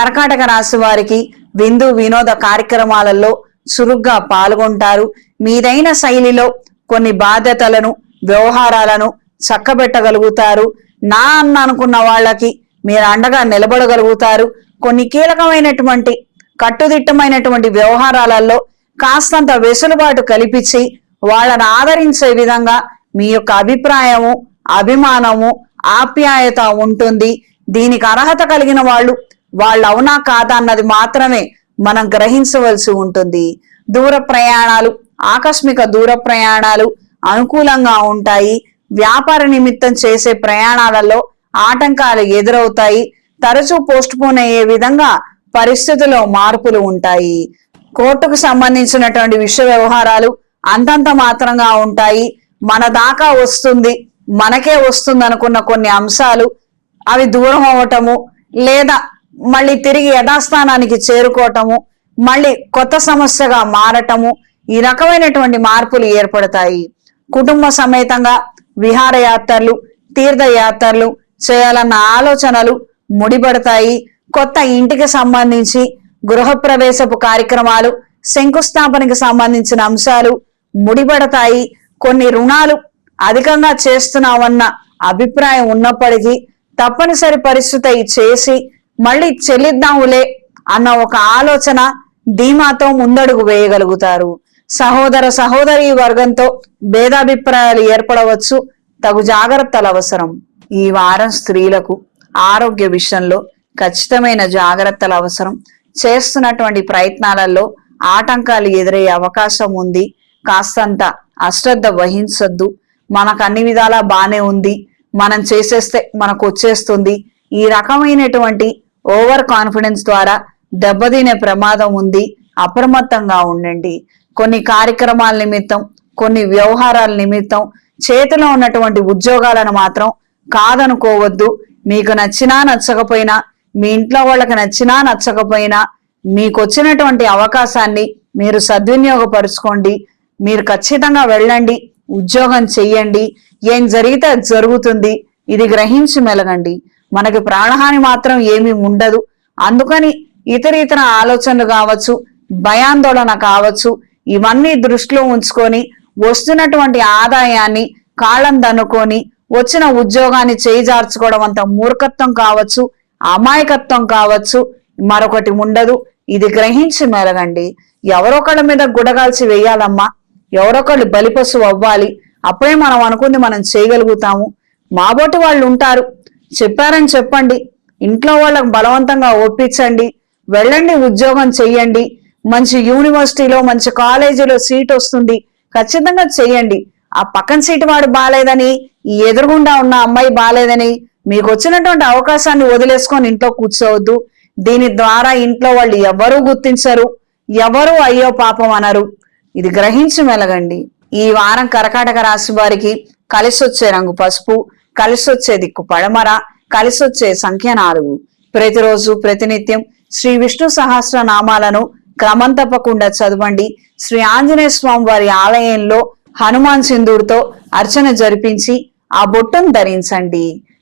కర్కాటక రాశి వారికి విందు వినోద కార్యక్రమాలలో చురుగ్గా పాల్గొంటారు. మీదైన శైలిలో కొన్ని బాధ్యతలను వ్యవహారాలను చక్కబెట్టగలుగుతారు. నా అన్న అనుకున్న వాళ్ళకి మీరు అండగా నిలబడగలుగుతారు. కొన్ని కీలకమైనటువంటి కట్టుదిట్టమైనటువంటి వ్యవహారాలలో కాస్తంత వెసులుబాటు కల్పించి వాళ్ళని ఆదరించే విధంగా మీ యొక్క అభిప్రాయము, అభిమానము, ఆప్యాయత ఉంటుంది. దీనికి అర్హత కలిగిన వాళ్ళు అవునా కాదా అన్నది మాత్రమే మనం గ్రహించవలసి ఉంటుంది. దూర ప్రయాణాలు, ఆకస్మిక దూర ప్రయాణాలు అనుకూలంగా ఉంటాయి. వ్యాపార నిమిత్తం చేసే ప్రయాణాలలో ఆటంకాలు ఎదురవుతాయి. తరచూ పోస్ట్ పోన్ అయ్యే విధంగా పరిస్థితుల్లో మార్పులు ఉంటాయి. కోర్టుకు సంబంధించినటువంటి విషయ వ్యవహారాలు అంతంత మాత్రంగా ఉంటాయి. మన దాకా వస్తుంది, మనకే వస్తుంది అనుకున్న కొన్ని అంశాలు అవి దూరం అవ్వటము, లేదా మళ్ళీ తిరిగి యథాస్థానానికి చేరుకోవటము, మళ్ళీ కొత్త సమస్యగా మారటము, ఈ రకమైనటువంటి మార్పులు ఏర్పడతాయి. కుటుంబ సమేతంగా విహారయాత్రలు, తీర్థయాత్రలు చేయాలన్న ఆలోచనలు ముడిపడతాయి. కొత్త ఇంటికి సంబంధించి గృహప్రవేశపు కార్యక్రమాలు, శంకుస్థాపనకి సంబంధించిన అంశాలు ముడిపడతాయి. కొన్ని రుణాలు అధికంగా చేస్తున్నామన్న అభిప్రాయం ఉన్నప్పటికీ తప్పనిసరి పరిస్థితి చేసి మళ్ళీ చెల్లిద్దాములే అన్న ఒక ఆలోచన, ధీమాతో ముందడుగు వేయగలుగుతారు. సహోదర సహోదరి వర్గంతో భేదాభిప్రాయాలు ఏర్పడవచ్చు. తగు జాగ్రత్తలు అవసరం. ఈ వారం స్త్రీలకు ఆరోగ్య విషయంలో ఖచ్చితమైన జాగ్రత్తలు అవసరం. చేస్తున్నటువంటి ప్రయత్నాలలో ఆటంకాలు ఎదురయ్యే అవకాశం ఉంది. కాస్తంత అశ్రద్ధ వహించొద్దు. మనకు అన్ని విధాలా బానే ఉంది, మనం చేసేస్తే మనకు వచ్చేస్తుంది, ఈ రకమైనటువంటి ఓవర్ కాన్ఫిడెన్స్ ద్వారా దెబ్బతినే ప్రమాదం ఉంది. అప్రమత్తంగా ఉండండి. కొన్ని కార్యక్రమాల నిమిత్తం, కొన్ని వ్యవహారాల నిమిత్తం చేతిలో ఉన్నటువంటి ఉద్యోగాలను మాత్రం కాదనుకోవద్దు. మీకు నచ్చినా నచ్చకపోయినా, మీ ఇంట్లో వాళ్ళకి నచ్చినా నచ్చకపోయినా, మీకు వచ్చినటువంటి అవకాశాన్ని మీరు సద్వినియోగపరుచుకోండి. మీరు ఖచ్చితంగా వెళ్ళండి, ఉద్యోగం చెయ్యండి. ఏం జరిగితే అది జరుగుతుంది. ఇది గ్రహించి మెలగండి. మనకి ప్రాణహాని మాత్రం ఏమీ ఉండదు. అందుకని ఇతర ఆలోచనలు కావచ్చు, భయాందోళన కావచ్చు, ఇవన్నీ దృష్టిలో ఉంచుకొని వస్తున్నటువంటి ఆదాయాన్ని కాళ్ళం దన్నుకొని వచ్చిన ఉద్యోగాన్ని చేయిజార్చుకోవడం అంత మూర్ఖత్వం కావచ్చు, అమాయకత్వం కావచ్చు, మరొకటి ఉండదు. ఇది గ్రహించి మెలగండి. ఎవరొకళ్ళ మీద గుడగాల్చి వేయాలమ్మా, ఎవరొకళ్ళు బలిపశు అవ్వాలి. అప్పుడే మనం అనుకుంది మనం చేయగలుగుతాము. మాబోటి వాళ్ళు ఉంటారు, చెప్పారని చెప్పండి. ఇంట్లో వాళ్ళకు బలవంతంగా ఒప్పించండి. వెళ్ళండి, ఉద్యోగం చెయ్యండి. మంచి యూనివర్సిటీలో, మంచి కాలేజీలో సీట్ వస్తుంది, ఖచ్చితంగా చెయ్యండి. ఆ పక్కన సీటు వాడు బాలేదని, ఈ ఎదురుగుండా ఉన్న అమ్మాయి బాలేదని మీకు వచ్చినటువంటి అవకాశాన్ని వదిలేసుకొని ఇంట్లో కూర్చోవద్దు. దీని ద్వారా ఇంట్లో వాళ్ళు ఎవరూ గుర్తించరు, ఎవరు అయ్యో పాపం అనరు. ఇది గ్రహించి మెలగండి. ఈ వారం కర్కాటక రాశి వారికి కలిసొచ్చే రంగు పసుపు, కలిసొచ్చే దిక్కు పడమర, కలిసొచ్చే సంఖ్య 4. ప్రతిరోజు ప్రతినిత్యం శ్రీ విష్ణు సహస్ర నామాలను క్రమం తప్పకుండా చదవండి. శ్రీ ఆంజనేయ స్వామి వారి ఆలయంలో హనుమాన్ సింధూర్తో అర్చన జరిపించి ఆ బొట్టును ధరించండి.